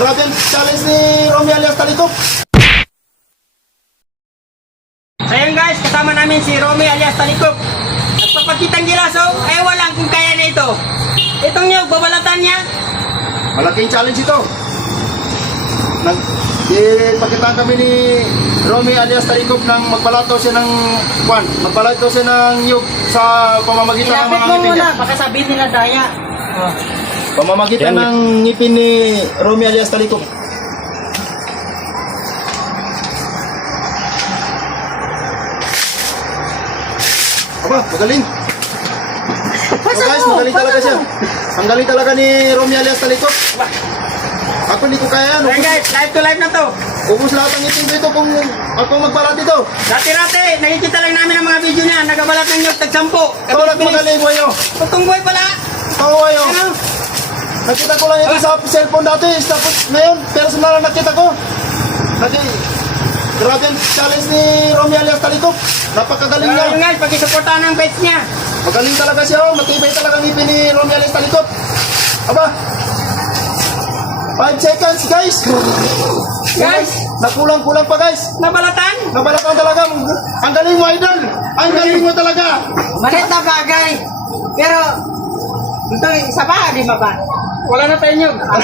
Grabe ang challenge ni Romeo alias Talikop. So yun guys, kasama namin si Romy alias Talikop. Nagpapakitang gilaso, eh walang kung kaya na ito. Itong niyog, babalatan niya. Malaking challenge ito. Nag Ipagkitaan kami ni Romy alias Talikop nang magpalato siya ng kwan, magpalato siya ng yug sa pamamagitan ng mga mo ngipin niya. muna, baka sabihin nila daya. Oh. Pamamagitan Yan. ng ngipin ni Romy alias Talikop. Aba, magaling. So guys, magaling talaga siya. Ang galing talaga ni Romy alias Talikop. Ako hindi ko kaya yan. So yun guys, live to live na to. Ubus lahat ang ngipin ko ito kung ako magpalat ito. Dati-dati, nakikita lang namin ang mga video niya. Nagabalat ng niyog, tagsampo. Tawag magaling mo yun. Tutong buhay pala. Tawa yun. Ano? Nakita ko lang ito sa cellphone dati. Tapos ngayon, personal na nakita ko. Kasi, grabe ang challenge ni Romy alias Talikop. Napakagaling niya. yun guys, pag-isuportahan ng pets niya. Magaling talaga siya. Oh. Matibay talaga ang ngipin ni Romy alias Talikop. Aba. 5 seconds, guys. Guys, Nakulang-kulang pa, guys. nabalatan. Nabalatan talaga. Ang galing mo, idol. Ang galing mo talaga. Malit na bagay. Pero, ito, isa pa, di ba ba? Wala na tayo niyog.